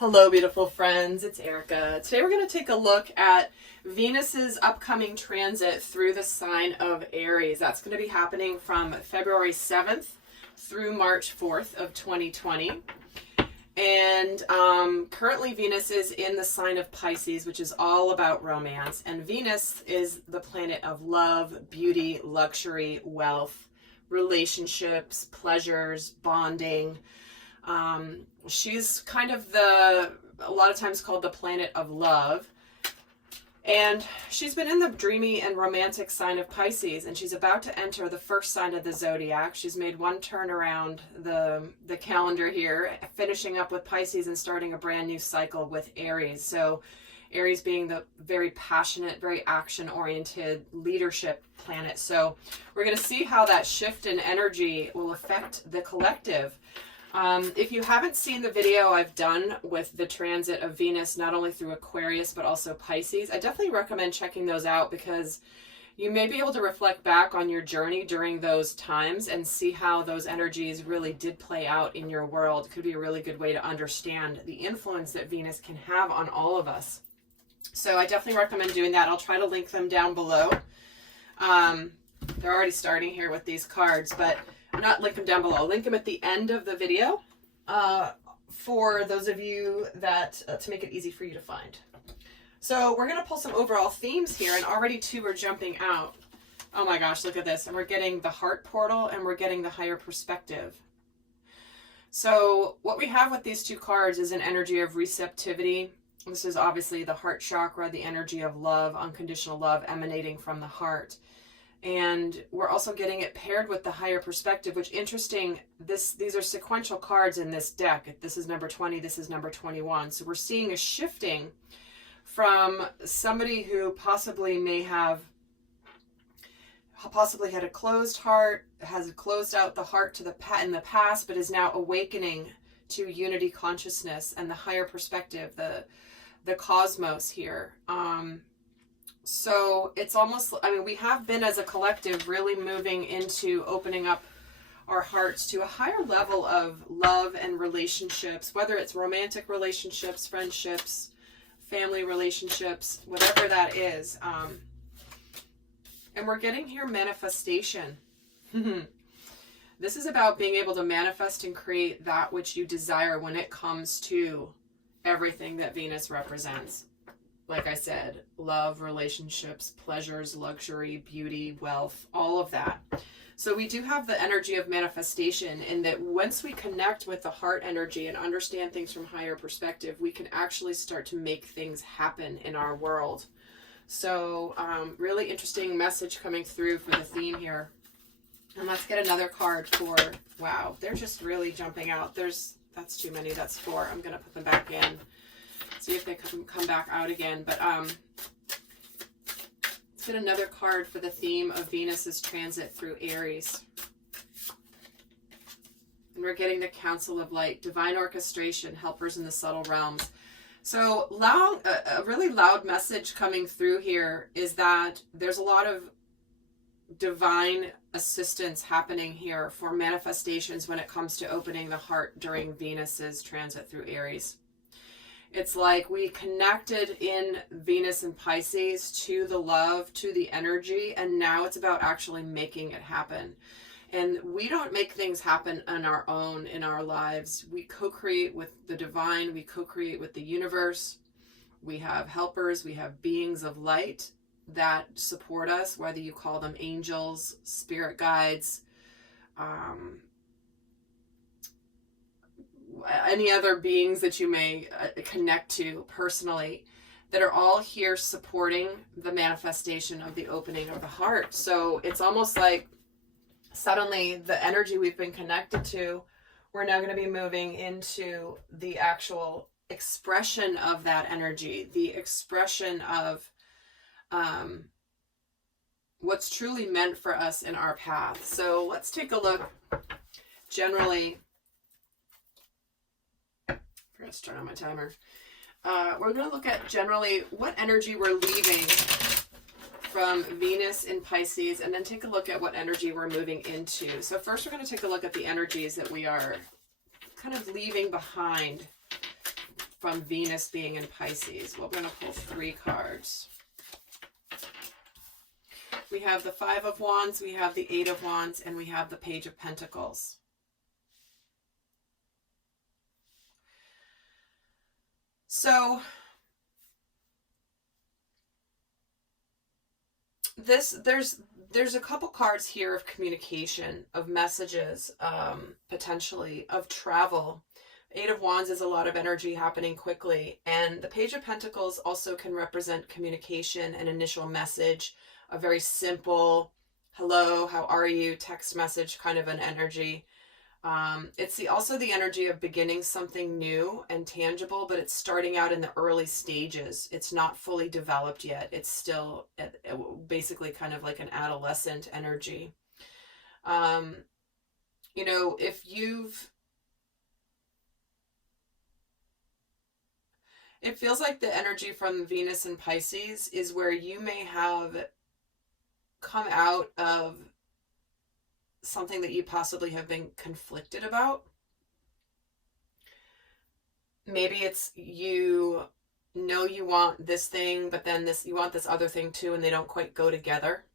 Hello, beautiful friends. It's Erika. Today we're going to take a look at Venus's upcoming transit through the sign of Aries. That's going to be happening from February 7th through March 4th of 2020. And currently Venus is in the sign of Pisces, which is all about romance. And Venus is the planet of love, beauty, luxury, wealth, relationships, pleasures, bonding. She's kind of a lot of times called the planet of love. And she's been in the dreamy and romantic sign of Pisces, and she's about to enter the first sign of the zodiac. She's made one turn around the calendar here, finishing up with Pisces and starting a brand new cycle with Aries. So Aries being the very passionate, very action-oriented leadership planet. So we're going to see how that shift in energy will affect the collective. If you haven't seen the video I've done with the transit of Venus, not only through Aquarius, but also Pisces, I definitely recommend checking those out because you may be able to reflect back on your journey during those times and see how those energies really did play out in your world. It could be a really good way to understand the influence that Venus can have on all of us. So I definitely recommend doing that. I'll try to link them down below. They're already starting here with these cards, but not link them down below. I'll link them at the end of the video for those of you that, to make it easy for you to find. So we're going to pull some overall themes here, and already two are jumping out. Oh my gosh, look at this. And we're getting the heart portal and we're getting the higher perspective. So what we have with these two cards is an energy of receptivity. This is obviously the heart chakra, the energy of love, unconditional love emanating from the heart. And we're also getting it paired with the higher perspective, which interesting, these are sequential cards in this deck. This is number 20, this is number 21. So we're seeing a shifting from somebody who possibly may have had a closed heart, has closed out the heart to in the past, but is now awakening to unity consciousness and the higher perspective, the cosmos here. So it's almost, I mean, we have been as a collective really moving into opening up our hearts to a higher level of love and relationships, whether it's romantic relationships, friendships, family relationships, whatever that is. And we're getting here manifestation. This is about being able to manifest and create that which you desire when it comes to everything that Venus represents. Like I said, love, relationships, pleasures, luxury, beauty, wealth, all of that. So we do have the energy of manifestation in that once we connect with the heart energy and understand things from higher perspective, we can actually start to make things happen in our world. So really interesting message coming through for the theme here. And let's get another card for, wow, they're just really jumping out. That's too many, that's 4. I'm going to put them back in. See if they come back out again. But let's get another card for the theme of Venus's transit through Aries. And we're getting the Council of Light, divine orchestration, helpers in the subtle realms. So a really loud message coming through here is that there's a lot of divine assistance happening here for manifestations when it comes to opening the heart during Venus's transit through Aries. It's like we connected in Venus and Pisces to the love, to the energy, and now it's about actually making it happen. And we don't make things happen on our own in our lives. We co-create with the divine, we co-create with the universe. We have helpers, we have beings of light that support us, whether you call them angels, spirit guides, any other beings that you may connect to personally, that are all here supporting the manifestation of the opening of the heart. So it's almost like suddenly the energy we've been connected to, we're now going to be moving into the actual expression of that energy, the expression of what's truly meant for us in our path. So let's take a look generally. I forgot to turn on my timer. We're going to look at generally what energy we're leaving from Venus in Pisces, and then take a look at what energy we're moving into. So first we're going to take a look at the energies that we are kind of leaving behind from Venus being in Pisces. We're going to pull 3 cards. We have the 5 of Wands, we have the 8 of Wands, and we have the Page of Pentacles. So there's a couple cards here of communication, of messages, potentially of travel. 8 of Wands is a lot of energy happening quickly, and the Page of Pentacles also can represent communication, an initial message, a very simple hello, how are you, text message kind of an energy. It's also the energy of beginning something new and tangible, but it's starting out in the early stages. It's not fully developed yet. It's still basically kind of like an adolescent energy. You know, it feels like the energy from Venus and Pisces is where you may have come out of something that you possibly have been conflicted about. Maybe it's you know you want this thing, but then you want this other thing too, and they don't quite go together.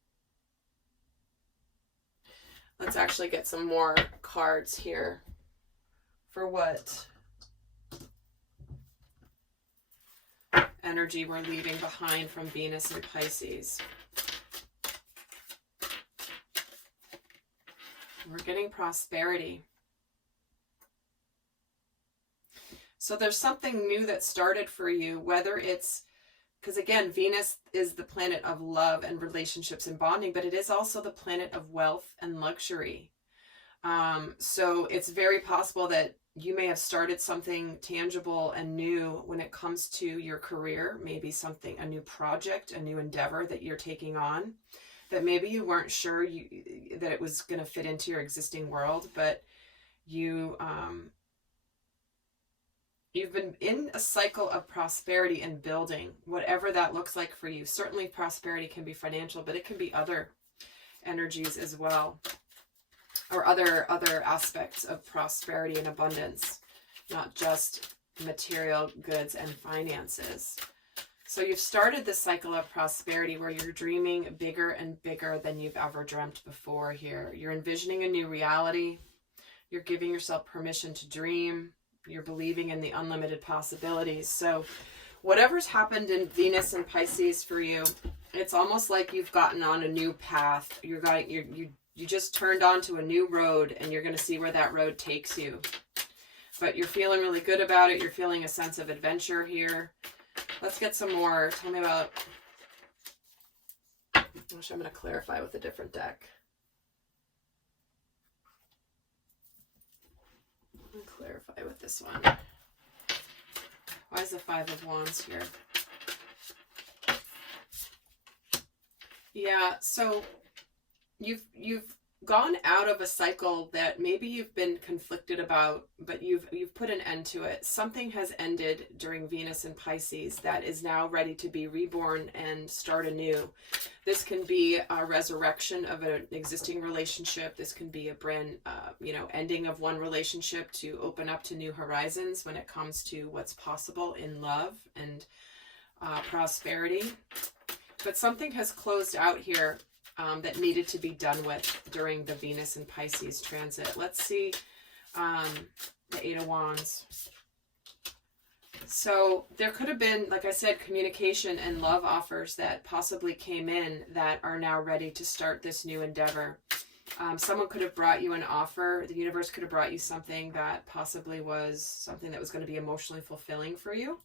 Let's actually get some more cards here for what energy we're leaving behind from Venus and Pisces. We're getting prosperity. So there's something new that started for you, whether it's, because again, Venus is the planet of love and relationships and bonding, but it is also the planet of wealth and luxury. So it's very possible that you may have started something tangible and new when it comes to your career, maybe something, a new project, a new endeavor that you're taking on, that maybe you weren't sure that it was going to fit into your existing world, but you've been in a cycle of prosperity and building, whatever that looks like for you. Certainly prosperity can be financial, but it can be other energies as well, or other aspects of prosperity and abundance, not just material goods and finances. So you've started this cycle of prosperity where you're dreaming bigger and bigger than you've ever dreamt before here. You're envisioning a new reality. You're giving yourself permission to dream. You're believing in the unlimited possibilities. So whatever's happened in Venus and Pisces for you, it's almost like you've gotten on a new path. You just turned onto a new road, and you're going to see where that road takes you. But you're feeling really good about it. You're feeling a sense of adventure here. Let's get some more. Tell me about... Actually, I'm going to clarify with a different deck. I'm going to clarify with this one. Why is the 5 of Wands here? Yeah, so you've gone out of a cycle that maybe you've been conflicted about, but you've put an end to it. Something has ended during Venus and Pisces that is now ready to be reborn and start anew. This can be a resurrection of an existing relationship. This can be a brand, ending of one relationship to open up to new horizons when it comes to what's possible in love and prosperity. But something has closed out here that needed to be done with during the Venus and Pisces transit. Let's see the 8 of Wands. So there could have been, like I said, communication and love offers that possibly came in that are now ready to start this new endeavor. Someone could have brought you an offer. The universe could have brought you something that possibly was something that was going to be emotionally fulfilling for you.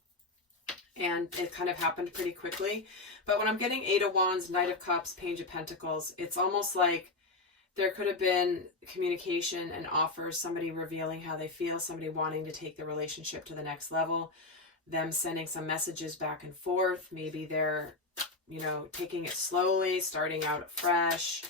And it kind of happened pretty quickly. But when I'm getting 8 of Wands, Knight of Cups, Page of Pentacles, it's almost like there could have been communication and offers, somebody revealing how they feel, somebody wanting to take the relationship to the next level, them sending some messages back and forth. Maybe they're, taking it slowly, starting out fresh,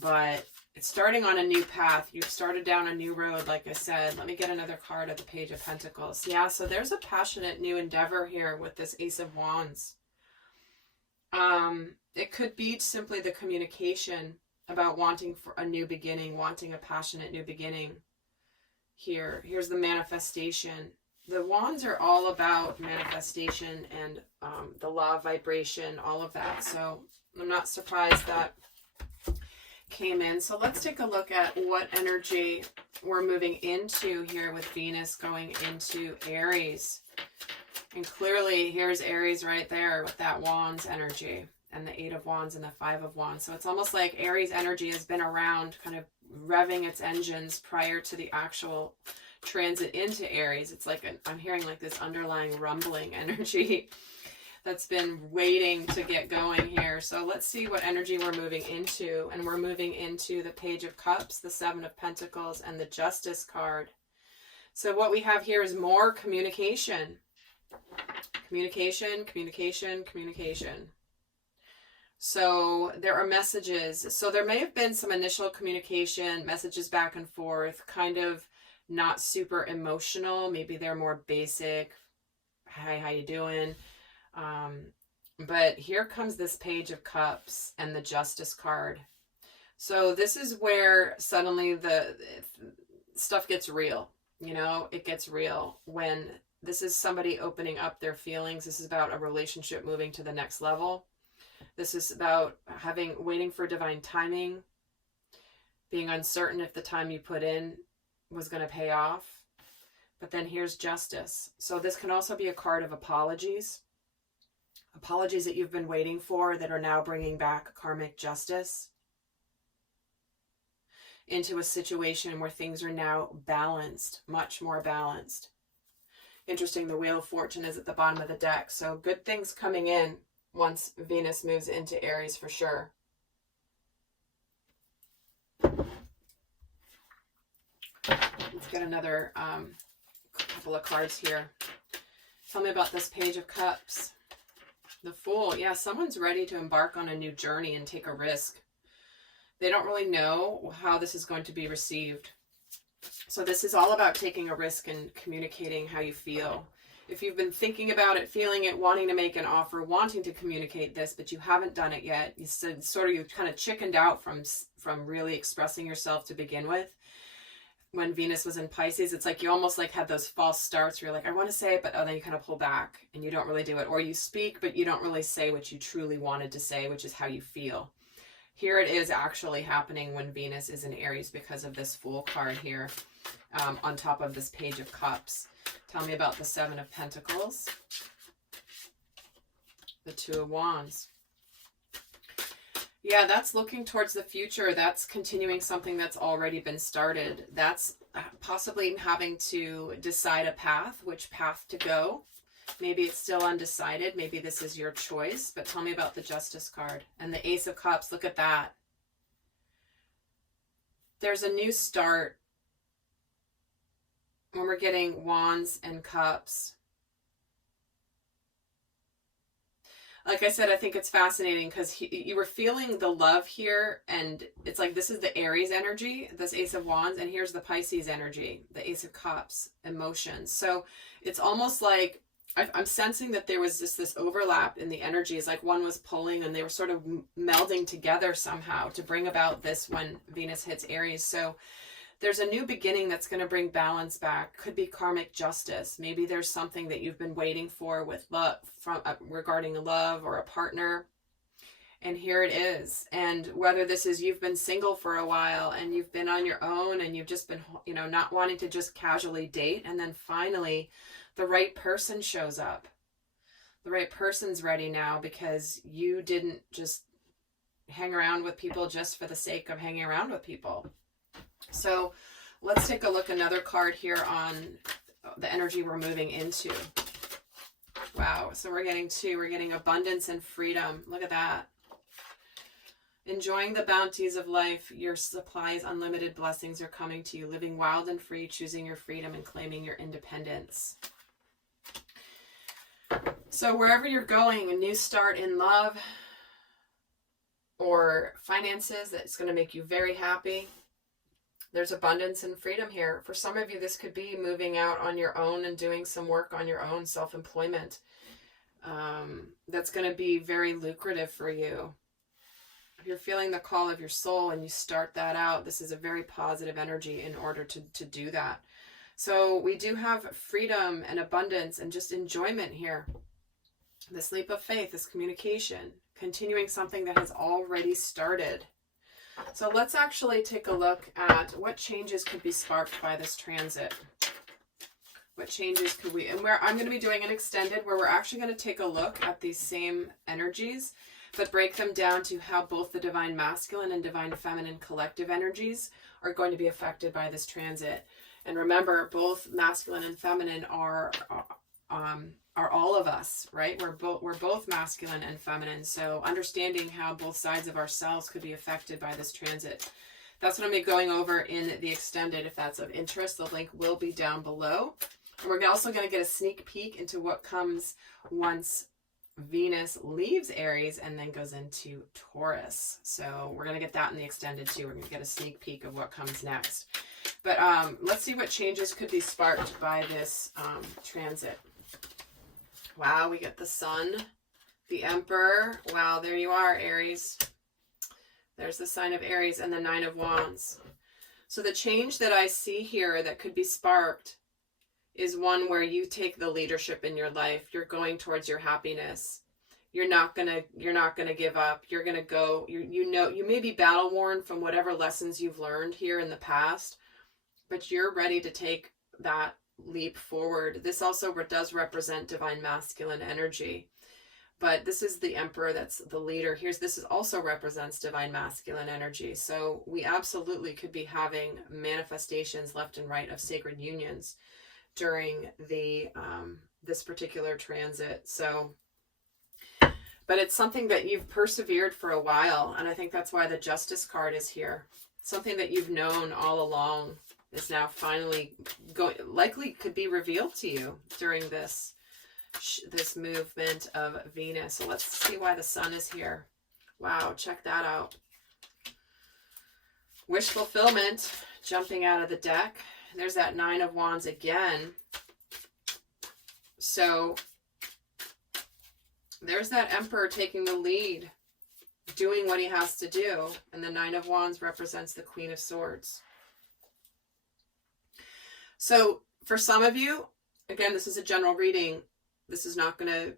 but it's starting on a new path. You've started down a new road, like I said. Let me get another card of the Page of Pentacles. Yeah, so there's a passionate new endeavor here with this Ace of Wands. It could be simply the communication about wanting for a new beginning, wanting a passionate new beginning here. Here's the manifestation. the wands are all about manifestation and the law of vibration, all of that. So I'm not surprised that came in. So let's take a look at what energy we're moving into here with Venus going into Aries. And clearly here's Aries right there with that wands energy and the 8 of wands and the 5 of wands. So it's almost like Aries energy has been around, kind of revving its engines prior to the actual transit into Aries. It's like I'm hearing like this underlying rumbling energy that's been waiting to get going here. So let's see what energy we're moving into. And we're moving into the Page of Cups, the 7 of Pentacles, and the Justice card. So what we have here is more communication. Communication, communication, communication. So there are messages. So there may have been some initial communication, messages back and forth, kind of not super emotional. Maybe they're more basic. Hi, how you doing? But here comes this Page of Cups and the Justice card. So this is where suddenly the stuff gets real. You know, it gets real when this is somebody opening up their feelings. This is about a relationship moving to the next level. This is about waiting for divine timing, being uncertain if the time you put in was going to pay off. But then here's Justice. So this can also be a card of apologies. Apologies that you've been waiting for that are now bringing back karmic justice into a situation where things are now balanced, much more balanced. Interesting, the Wheel of Fortune is at the bottom of the deck. So good things coming in once Venus moves into Aries for sure. Let's get another couple of cards here. Tell me about this Page of Cups. The Fool. Yeah, someone's ready to embark on a new journey and take a risk. They don't really know how this is going to be received. So this is all about taking a risk and communicating how you feel. If you've been thinking about it, feeling it, wanting to make an offer, wanting to communicate this, but you haven't done it yet, you kind of chickened out from really expressing yourself to begin with. When Venus was in Pisces, it's like you almost like had those false starts where you're like, I want to say it, but then you kind of pull back and you don't really do it. Or you speak, but you don't really say what you truly wanted to say, which is how you feel. Here it is actually happening when Venus is in Aries because of this Fool card here on top of this Page of Cups. Tell me about the 7 of Pentacles, the 2 of Wands. Yeah, that's looking towards the future. That's continuing something that's already been started. That's possibly having to decide a path, which path to go. Maybe it's still undecided. Maybe this is your choice. But tell me about the Justice card and the Ace of Cups. Look at that. There's a new start when we're getting Wands and Cups. Like I said, I think it's fascinating because you were feeling the love here, and it's like this is the Aries energy, this Ace of Wands, and here's the Pisces energy, the Ace of Cups, emotions. So it's almost like I'm sensing that there was this overlap in the energies, like one was pulling and they were sort of melding together somehow to bring about this when Venus hits Aries. So there's a new beginning that's going to bring balance back. Could be karmic justice. Maybe there's something that you've been waiting for with love, regarding love or a partner. And here it is. And whether this is you've been single for a while and you've been on your own and you've just been, not wanting to just casually date. And then finally, the right person shows up. The right person's ready now because you didn't just hang around with people just for the sake of hanging around with people. So let's take a look, another card here on the energy we're moving into. Wow, so we're getting abundance and freedom. Look at that. Enjoying the bounties of life, your supplies, unlimited blessings are coming to you. Living wild and free, choosing your freedom and claiming your independence. So wherever you're going, a new start in love or finances that's going to make you very happy. There's abundance and freedom here. For some of you, this could be moving out on your own and doing some work on your own, self-employment. That's going to be very lucrative for you. If you're feeling the call of your soul and you start that out, this is a very positive energy in order to do that. So we do have freedom and abundance and just enjoyment here. This leap of faith, this communication, continuing something that has already started. So let's actually take a look at what changes could be sparked by this transit. What changes could we, and where I'm going to be doing an extended where we're actually going to take a look at these same energies, but break them down to how both the divine masculine and divine feminine collective energies are going to be affected by this transit. And remember, both masculine and feminine are all of us, right? We're both masculine and feminine. So understanding how both sides of ourselves could be affected by this transit. That's what I'm going to be going over in the extended. If that's of interest, the link will be down below. And we're also going to get a sneak peek into what comes once Venus leaves Aries and then goes into Taurus. So we're going to get that in the extended too. We're going to get a sneak peek of what comes next. But let's see what changes could be sparked by this transit. Wow, we get the Sun, the Emperor. Wow, there you are, Aries. There's the sign of Aries and the Nine of Wands. So the change that I see here that could be sparked is one where you take the leadership in your life. You're going towards your happiness. You're not gonna give up. You're gonna go. You may be battle worn from whatever lessons you've learned here in the past, but you're ready to take that leap forward. This also does represent divine masculine energy, but this is the Emperor, that's the leader. This also represents divine masculine energy. So we absolutely could be having manifestations left and right of sacred unions during the this particular transit. So, but it's something that you've persevered for a while, and I think that's why the Justice card is here. Something that you've known all along is now finally likely could be revealed to you during this movement of Venus. So let's see why the Sun is here. Wow, check that out. Wish fulfillment jumping out of the deck. There's that Nine of Wands again. So there's that Emperor taking the lead, doing what he has to do. And the Nine of Wands represents the Queen of Swords. So for some of you, again, this is a general reading. This is not going to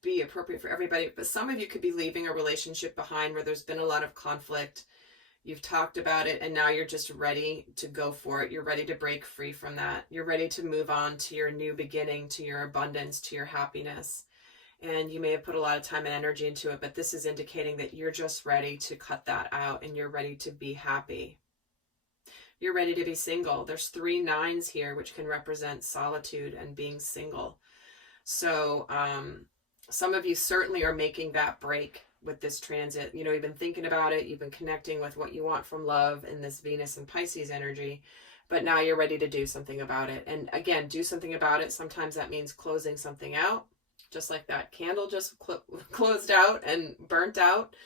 be appropriate for everybody, but some of you could be leaving a relationship behind where there's been a lot of conflict. You've talked about it, and now you're just ready to go for it. You're ready to break free from that. You're ready to move on to your new beginning, to your abundance, to your happiness. And you may have put a lot of time and energy into it, but this is indicating that you're just ready to cut that out and you're ready to be happy. You're ready to be single. There's 3 nines here, which can represent solitude and being single. So some of you certainly are making that break with this transit. You know, you've been thinking about it. You've been connecting with what you want from love in this Venus and Pisces energy. But now you're ready to do something about it. And again, do something about it. Sometimes that means closing something out. Just like that candle just closed out and burnt out.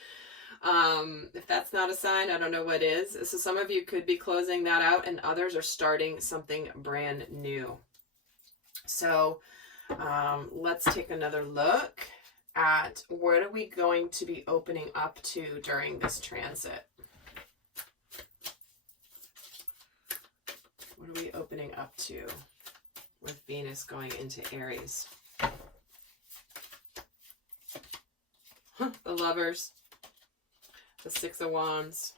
If that's not a sign, I don't know what is. So some of you could be closing that out and others are starting something brand new. So let's take another look at what are we going to be opening up to during this transit. What are we opening up to with Venus going into Aries? The Lovers, the Six of Wands,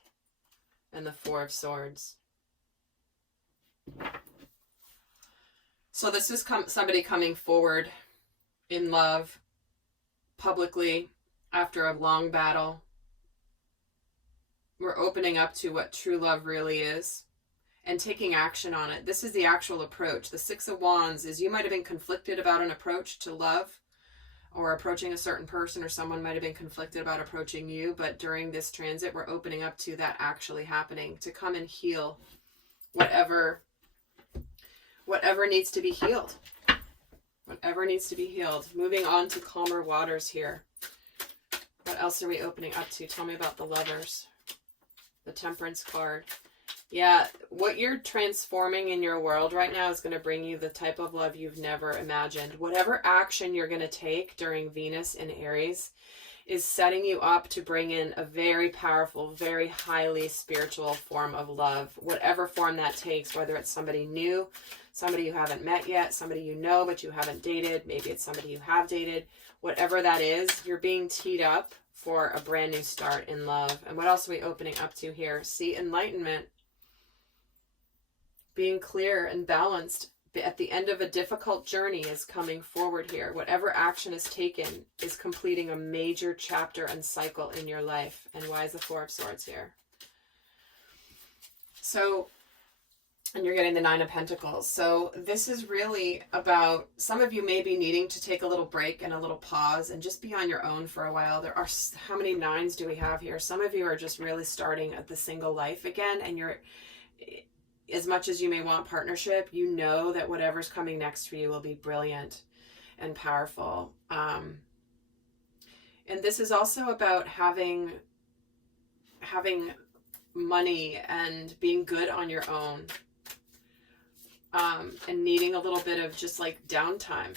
and the Four of Swords. So this is somebody coming forward in love, publicly, after a long battle. We're opening up to what true love really is and taking action on it. This is the actual approach. The Six of Wands is you might have been conflicted about an approach to love or approaching a certain person, or someone might have been conflicted about approaching you, but during this transit, we're opening up to that actually happening, to come and heal whatever needs to be healed. Whatever needs to be healed. Moving on to calmer waters here. What else are we opening up to? Tell me about the Lovers. The Temperance card. Yeah, what you're transforming in your world right now is going to bring you the type of love you've never imagined. Whatever action you're going to take during Venus in Aries is setting you up to bring in a very powerful, very highly spiritual form of love. Whatever form that takes, whether it's somebody new, somebody you haven't met yet, somebody you know but you haven't dated, maybe it's somebody you have dated. Whatever that is, you're being teed up for a brand new start in love. And what else are we opening up to here? See, enlightenment. Being clear and balanced at the end of a difficult journey is coming forward here. Whatever action is taken is completing a major chapter and cycle in your life. And why is the Four of Swords here? So, and you're getting the Nine of Pentacles. So this is really about, some of you may be needing to take a little break and a little pause and just be on your own for a while. There are, how many nines do we have here? Some of you are just really starting at the single life again, and you're, as much as you may want partnership, you know that whatever's coming next for you will be brilliant and powerful. And this is also about having money and being good on your own. And needing a little bit of just like downtime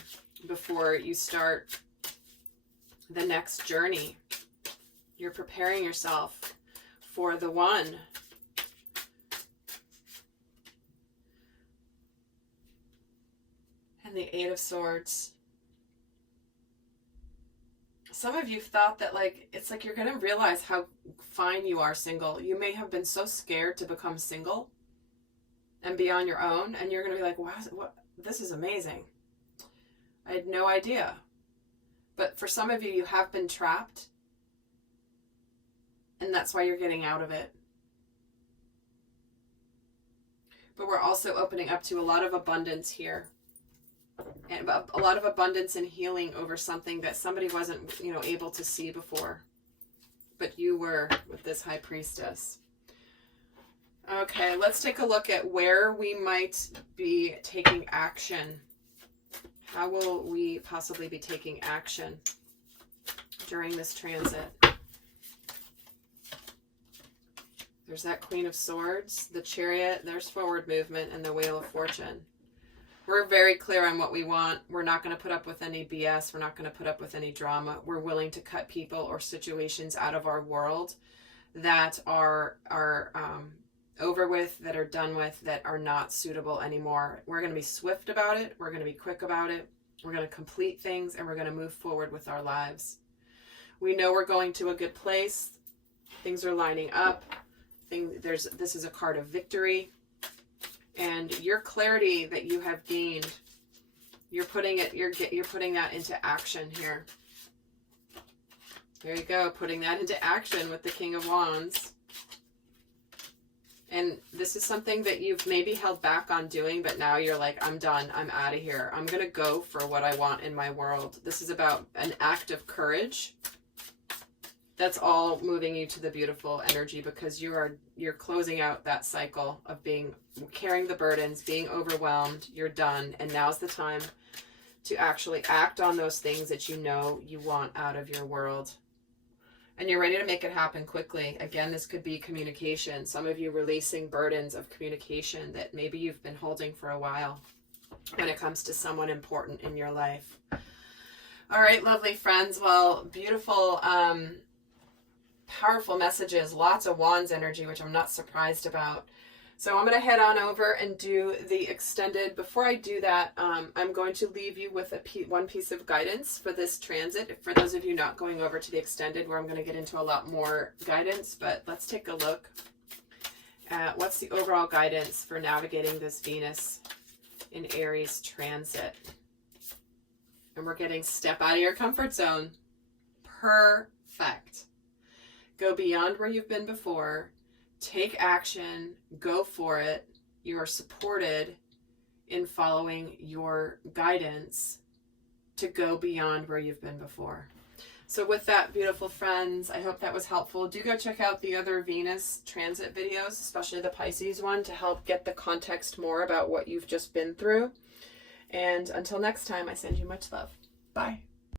before you start the next journey. You're preparing yourself for the one. And the Eight of Swords. Some of you thought that like, it's like you're going to realize how fine you are single. You may have been so scared to become single and be on your own, and you're going to be like, wow, what? This is amazing. I had no idea. But for some of you, you have been trapped, and that's why you're getting out of it. But we're also opening up to a lot of abundance here, and a lot of abundance and healing over something that somebody wasn't, able to see before, but you were with this High Priestess. Okay, let's take a look at where we might be taking action. How will we possibly be taking action during this transit? There's that Queen of Swords, the Chariot, there's forward movement, and the Wheel of Fortune. We're very clear on what we want. We're not going to put up with any BS. We're not going to put up with any drama. We're willing to cut people or situations out of our world that are over with, that are done with, that are not suitable anymore. We're going to be swift about it. We're going to be quick about it. We're going to complete things, and we're going to move forward with our lives. We know we're going to a good place. Things are lining up. This is a card of victory. And your clarity that you have gained, you're putting that into action here. There you go, putting that into action with the King of Wands. And this is something that you've maybe held back on doing, but now you're like, I'm done. I'm out of here. I'm going to go for what I want in my world. This is about an act of courage. That's all moving you to the beautiful energy, because you're closing out that cycle of carrying the burdens, being overwhelmed. You're done. And now's the time to actually act on those things that you know you want out of your world. And you're ready to make it happen quickly. Again, this could be communication. Some of you releasing burdens of communication that maybe you've been holding for a while when it comes to someone important in your life. All right, lovely friends. Well, beautiful, powerful messages. Lots of Wands energy, which I'm not surprised about. So I'm going to head on over and do the extended. Before I do that, I'm going to leave you with one piece of guidance for this transit. For those of you not going over to the extended, where I'm going to get into a lot more guidance, but let's take a look at what's the overall guidance for navigating this Venus in Aries transit. And we're getting step out of your comfort zone. Perfect. Go beyond where you've been before. Take action, go for it. You are supported in following your guidance to go beyond where you've been before. So with that, beautiful friends, I hope that was helpful. Do go check out the other Venus transit videos, especially the Pisces one, to help get the context more about what you've just been through. And until next time, I send you much love. Bye.